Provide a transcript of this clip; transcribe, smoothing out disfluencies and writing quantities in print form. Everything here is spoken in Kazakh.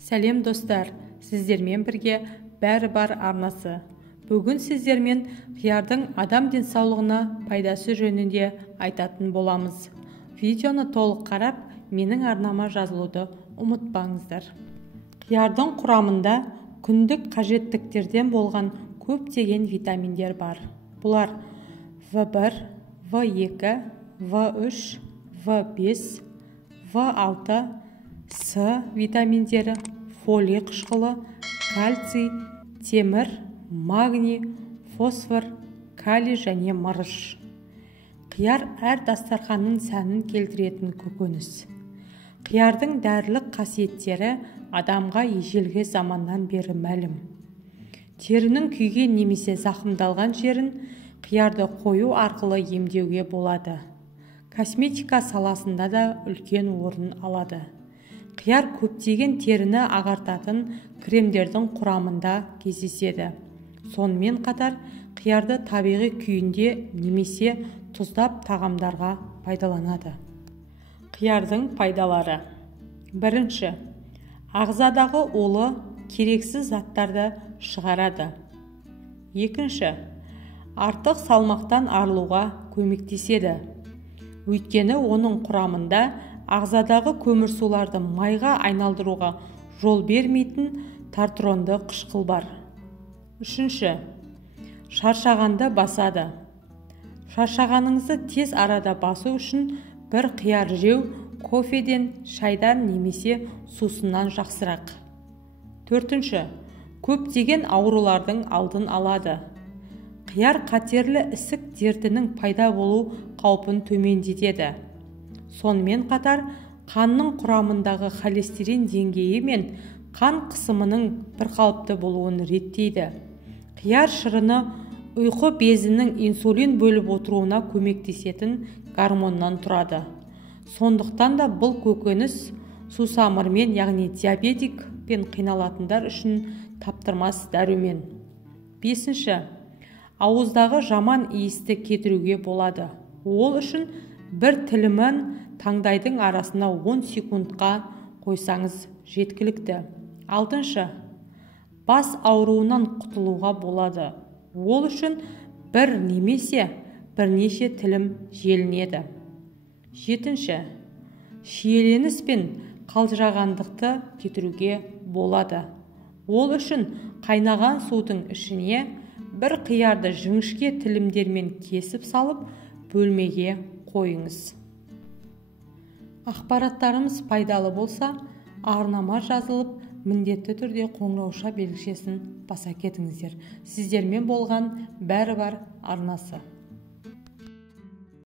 Сәлем достар, сіздермен бірге бәрі бар арнасы. Бүгін сіздермен қиярдың адам денсаулығына пайдасы жөнінде айтатын боламыз. Видеоны толық қарап, менің арнама жазылуды ұмытпаңыздар. Қиярдың құрамында күндік қажеттіліктерден болған көптеген витаминдер бар. Бұлар В1, В2, В3, В5, В6, С витаминдері, фолий қышқылы, кальций, темір, магний, фосфор, калий және мырыш. Қияр әр дастарханның сәнін келтіретін көкөніс. Қиярдың дәрілік қасиеттері адамға ежелгі заманнан бері мәлім. Терінің күйген немесе зақымдалған жерін қиярды қою арқылы емдеуге болады. Косметика саласында да үлкен орын алады. Қияр көптеген теріні ағартатын кремдердің құрамында кездеседі. Сонымен қатар, қиярды табиғи күйінде немесе тұздап тағамдарға пайдаланады. Қиярдың пайдалары. Бірінші, ағзадағы улы керексіз заттарды шығарады. Екінші, артық салмақтан арылуға көмектеседі. Өйткені оның құрамында ағзадағы көмірсуларды майға айналдыруға жол бермейтін тартронды қышқыл бар. Үшінші, шаршағанды басады. Шаршағаныңызды тез арада басу үшін бір қияр жеу кофеден, шайдан немесе сусыннан жақсырақ. Төртінші, көптеген аурулардың алдын алады. Қияр қатерлі ісік дертінің пайда болу қаупін төмендетеді. Сонымен қатар, қанның құрамындағы холестерин деңгейі мен қан қысымының бірқалыпты болуын реттейді. Қияр шырыны ұйқы безінің инсулин бөліп отыруына көмектесетін гормоннан тұрады. Сондықтан да бұл көкөніс сусамырмен, яғни диабетик пен қиналатындар үшін таптырмас дәрумен. Бесінші, ауыздағы жаман иісті кетіруге болады. Ол үшін бір тілімін таңдайдың арасына 10 секундқа қойсаңыз жеткілікті. Алтыншы, бас ауруынан құтылуға болады. Ол үшін бір немесе бірнеше тілім желінеді. Жетінші, шиеленіс пен қалжырағандықты кетіруге болады. Ол үшін қайнаған судың ішіне бір қиярды жіңішке тілімдермен кесіп салып, бөлмеге қойыңыз. Ақпараттарымыз пайдалы болса, арнама жазылып, міндетті түрде қоңырауша белгішесін баса кетіңіздер. Сіздермен болған бәрі бар арнасы.